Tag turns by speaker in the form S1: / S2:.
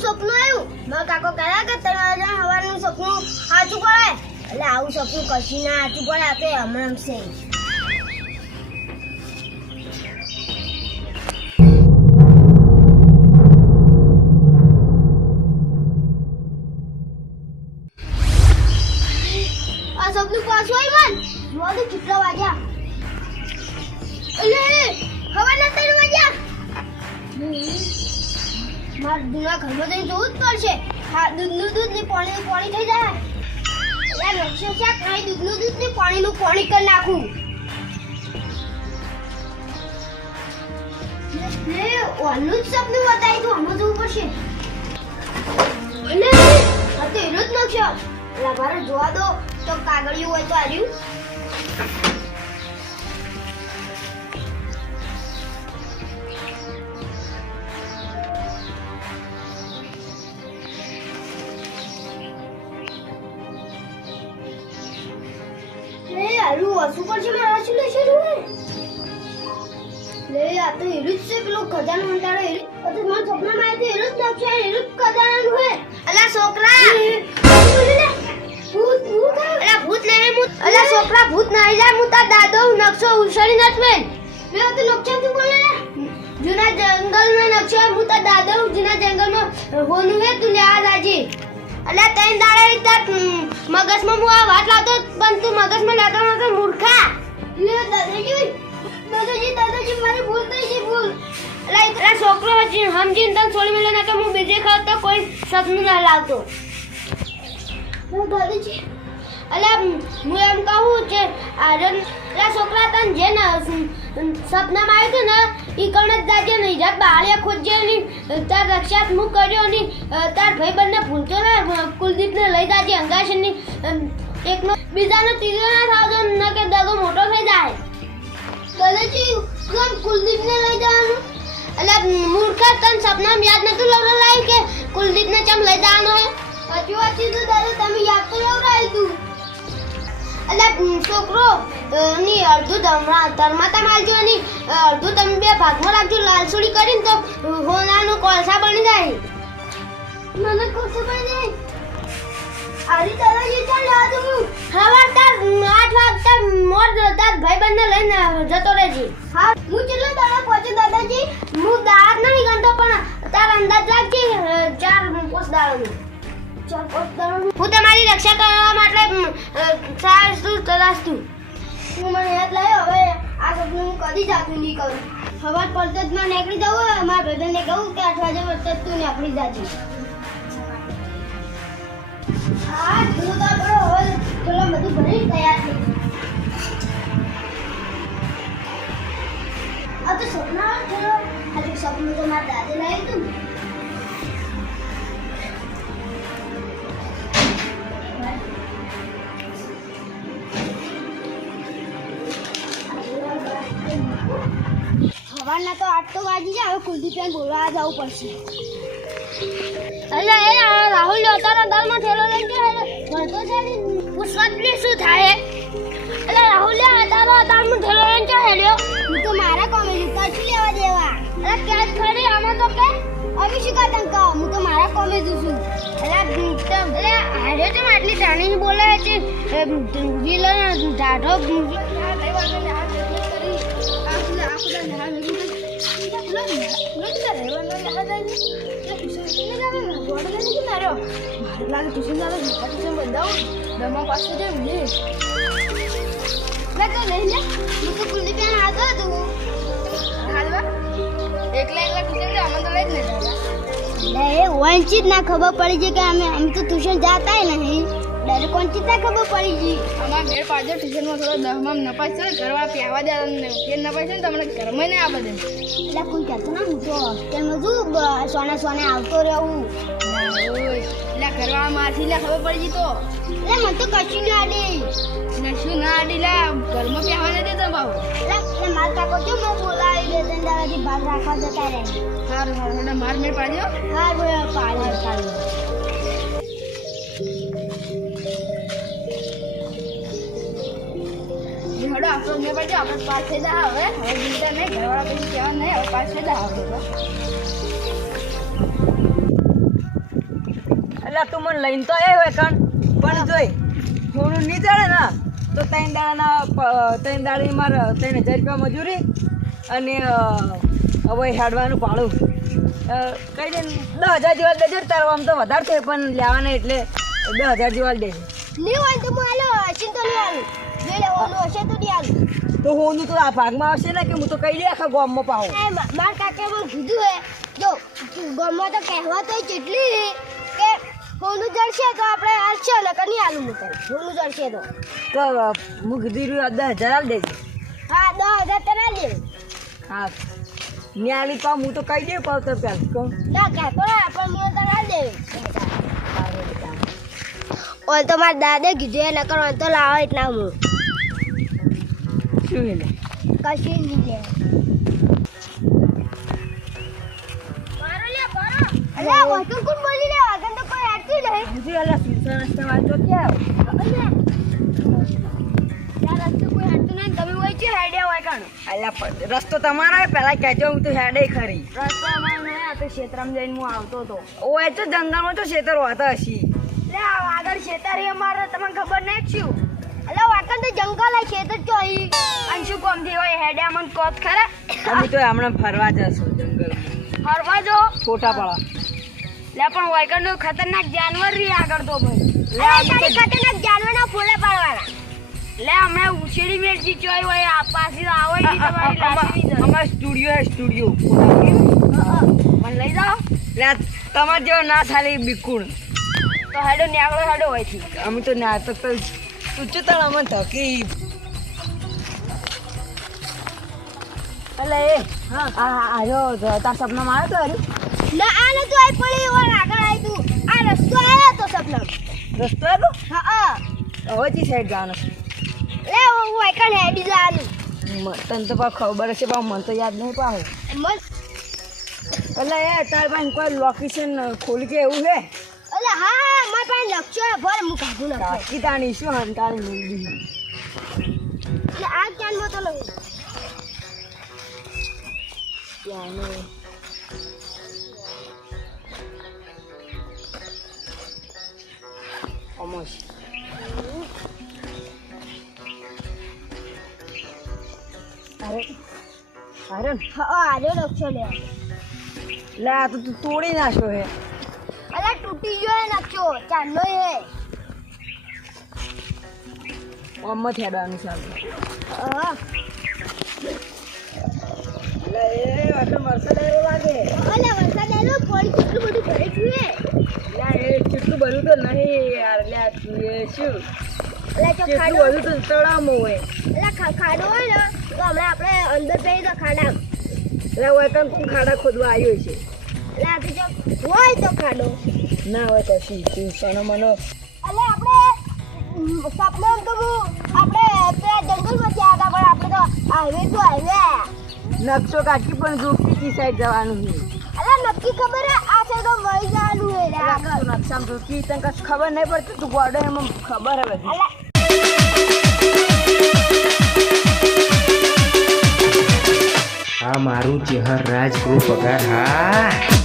S1: સપનું આવ્યું? મારા કાકો કહેલા કે ત્રણ હવાનું સપનું સાચું પડે એટલે આવું સપનું કશું ના સાચું પડે આ તો હમણાં છે. આ સપનું પાછું આવ્યું મન? જોવા તો કેટલા વાગ્યા. એટલે હવાના ત્રણ વાગ્યા. મારા દૂધના ઘરમાં જઈને જોવું જ પડશે. હા, દૂધનું દૂધ ને પાણીનું પાણી થઈ જાય. યાર નકશો ક્યાંક ખાઈ દૂધનું દૂધ ને પાણીનું પાણી કરી નાખું. ઓનું જ સપનું બતાવી તું, આમાં જવું પડશે. એટલે આ જ નકશો. એટલે મારે જોવા દો, તો કાગળિયું હોય તો આવ્યું લેશે તું લે આ તો એરું જ છે પેલો ખજાનો મંટાળો એરું પછી મને સપનામાં આવે તો એરું જ છે એરું જ ખજાનાનું હે અલા છોકરા! ભૂત ભૂત અલા ભૂત નહીં હું અલા છોકરા ભૂત ના જાય હું તાર દાદો નકશો ઉછળી નથી મેં મેં તો નકશો તું બોલે જૂના જંગલનો નકશો હું તાર દાદો જૂના જંગલમાં હોનું હે તું યાદ આજે અલ્યા તૈન દાડે મગજમાં હું આ વાત લાવતો પણ તું મગજમાં લાવતો નતો મૂર્ખા. લે ભૂલ થઈ ભૂલ. એકલા છોકરો હજી સમજીને તને છોડી કે હું બીજે ખાવ કોઈ સપનું ના લાવતો. દાદાજી. હું એમ કહું કે અલ્યા છોકરા તને જે સપનામાં આવ્યું હતું ને એ કણ જ દાજે ને હીરા બાળ્યા ખોજ્યો ને તાર રક્ષાત્મક કર્યો ને તાર ભાઈ બંને ભૂલતો કુલદીપને લઈ દાજે અંગાશ ને એકનો બીજાનો ત્રીજો ના થાવ તો ન કે દગો મોટો થઈ જાય. કદાચી કોણ કુલદીપને લઈ જવાનું. એટલે મૂર્ખા તન સપનામાં યાદ નતું લવડાવ્યું કે કુલદીપને ચમ લઈ જવાનું હે હજુ હજી તો દાદા, તમે યાદ તો લવડાવ્યું તું. એટલે છોકરો ની અડધું ધમણા ધર્માતા માલજો અને અડધું તમે બે ભાગમાં રાખજો લાલસુડી કરીને તો હોનાનું કોલસા બની જાય. મને કોલસા બની જાય. આરી દાદાજી ચાલ લઈને જતો રહેજે. હા, હું ચેટલો દાડા પહોંચું દાદાજી? હું દાળ નહીં ગણતો, પણ તાર અંદાજ લાગજે ચાર પોસ દાડાનું હું તમારી રક્ષા કરવા માટે સારું તરાસતું હું મને યાદ લાવ્યો હવે આ સપનું હું કદી જાતું નહીં કરું. સવાર પડતે જ માં નીકળી જવું મારા ભાઈબંધને કહું કે આઠ વાગે પડતે તું નીકળી જાજે. હા તું તો આપણો હવે પેલો બધું ભરી તૈયાર છે આ તો સપના થયો આજે સપનું તો મારા દાદે લાવ્યું હતું. સવારના તો આઠ વાગી જાય હવે કુલદીપને બોલવા જવું પડશે અરે એ આ જો તારા દરમાં થેલો લઈ ગયો ભરતો છે ને પુષ્પતને શું થાય એટલે રાહુલ તારો તારમાં થેલો લઈ ગયો હેલ્યો હું તો મારા કોમે કશું લેવા દેવા? અરે ક્યાં ખરી આમાં તો કે અભી શું કાતન કહો? હું તો મારા કોમે છું. એટલે એટલે હારે તો આટલી જાણી બોલે છે વિલન ઢાઢો વંચિત ના ખબર પડી છે કે અમે અમે તો ટ્યુશન જાતાય નહીં. ડાયરેક્ટ કોણથી ના ખબર પડી ગઈ?
S2: અમારા ઘેર પાછળ ટ્યુશનમાં થોડો દહમાં નપાસ છે ને ઘરવા પહેવા દે ફેર નપાસ છે ને તમને ઘરમાં નહીં આ બધે
S1: એટલે કોઈ કહેતો ના હું તો હોસ્ટેલમાં છું બ- સોને સોને આવતો રહું.
S2: એટલે ઘરવા મારથી એટલે ખબર પડી ગઈ તો?
S1: એટલે મને તો કશું ના આડી
S2: ને શું ના આડી લા ઘરમાં પહેવા નથી દેતો બાબુ
S1: એટલે મારા કાકો જો મને બોલાવી દે ત્રણ દાડાથી બહાર રાખવા જતા રહે.
S2: સારું સારું માર મેં પાડ્યો
S1: હા પાડ્યો પાડી પાડી
S2: હડો મેં પાડ્યો આપણે પાસ થઈ જા હવે હવે નહીં ઘરવાળા પછી કહેવા નહીં હવે પાસ થઈ જા હવે તું
S3: મને લઈને તો આવ્યો હોય કણ પણ જોઈ થોડું નહીં ચડે ને તો ત્રણ દાડાના ત્રણ દાડી મારે ત્રણ હજાર રૂપિયા મજૂરી અને હવે હેડવાનું ભાડું. કઈ દે દસ હજાર જેવા દેજો તારો આમ તો વધારે છે પણ લેવાના એટલે દસ હજાર જેવા દેજો
S1: તો હું હસીન તો નહીં આલું જે લેવાનું તો આલું
S3: તો આ ભાગમાં આવશે ને કે હું તો કઈ દે આખા ગામમાં પાઉં
S1: એ મા- કાકે પણ કીધું હે. જો ગામમાં તો કહેવા તો કેટલી કે હોનું જળશે તો આપણે હાલશે ને કે નહીં હાલું મૂકે હોનું જળશે તો.
S3: તો હું કીધું રહ્યું દસ હજાર આલ દેજો.
S1: હા દસ હજાર તને આલી દેવું.
S3: હા. ન્યાલી પાઉં હું તો કહી દે પાઉં તો પેલ કહું.
S1: ના કહેતો ને આપણે મને તને આલી દેવું. ઓલ તો મારા દાદા કીધું એ નકર ઓલ તો લાવો એટલા હું.
S3: શું એટલે
S1: કશું નહીં લે. અલ્યા વચન કોણ બોલી લે આગળ તો કોઈ હેડતું નહીં.
S3: હજી અલા સુસા નાસ્તા વાંચો ક્યાં
S1: રસ્તો કોઈ હેડતું નહીં. તમે હોય હેડ્યા હોય કાણ
S3: રસ્તો તમારો હે પહેલા કહેજો હું તો હેડે ખરી.
S2: રસ્તો અમારો નહીં આ તો ક્ષેત્રમાં જઈને હું આવતો હતો.
S3: ઓય તો જંગલમાં તો ખેતર હોતા હશી
S2: લે આગળ ખેતર એ અમારે તમને ખબર નહીં શું?
S1: અલ્યા વાકન તો જંગલ આ ખેતર ચોઈ
S2: અને શું કોમથી હોય હેડે અમને કોત ખરા?
S3: અમે તો હમણાં ફરવા જશું જંગલમાં.
S2: ફરવા જો.
S3: ફોટા પાડવા
S2: લે પણ વાયકરનું ખતરનાક જાનવર રહી આગળ તો ભાઈ. લે તો-
S1: ખતરનાક જાનવરના ફોલે પાડવાના.
S2: લે અમે ઉછેડી મેળજી ચોય હોય આ પાછી તો આવડની તમારી લાગી
S3: અમાર સ્ટુડિયો હે સ્ટુડિયો.
S2: મને લઈ જાઓ.
S3: લે તમાર જેવો ના થાલે બિકુણ.
S2: તો હેડો ન્યાગળો હેડો હોય છે
S3: અમે તો ના તો તો તું અમને ધકી. એટલે એ હા. આયો તાર સપનામાં આવ્યો તો હરી.
S1: ના આ નતો આઈ પડી ઓર આગળ આઈ તું. આ રસ્તો આવ્યો તો સપના.
S3: રસ્તો આવ્યો
S1: હા હા.
S3: હવે જી સાઈડ જવાનો
S1: લે હું વાકન હેડી જવાનું
S3: તને તો પણ ખબર છે પણ મને તો યાદ નહીં પાહું. એટલે એ તાર પાસે કોઈ લોકેશન ખોલી કે એવું હે?
S1: હા મારા પાસે લક્ષ્ય ભર હું કાઢું નાખો.
S3: કાકી તાણી શું મેળવી
S1: આ તો નહીં
S3: ત્યાંનું અમોશ અરે અરે.
S1: હા આજો લક્ષ્ય લે.
S3: લે તો તું તોડી નાખ્યો હે.
S1: તૂટી ગયો એ નક્યો ચાંદલો એ
S3: લાગે.
S1: બધું ભરે છે
S3: એટલે એ બધું તો નહીં યાર લે આ તું એ શું?
S1: અલ્યા જો
S3: કેટલું બધું તો તળાવમાં હોય.
S1: અલ્યા ખા- હોય ને તો હમણાં આપણે અંદર જઈએ તો ખાડા
S3: ખાડા ખોદવા આવ્યો છે?
S1: તો જો હોય તો ખાડો.
S3: ના હોય કશી સનો મનો.
S1: અલ્યા આપણે સપનો એમ તો હું આપણે પેલા જંગલમાં ગયા હતા પણ આપણે તો હાઈવે તો હાઈવે
S3: નકશો કાઢી પણ જોકી સાઈડ જવાનું છે.
S1: અલ્યા નક્કી ખબર હે આ છે તો વહી જવાનું હે રે આગળ.
S3: તું નકશામાં જોકી તને કશું ખબર નહીં પડતી તું ગોડો એમાં ખબર હે બધી.
S4: આ મારું ચહેર રાજ ગૃહ પગાર હા.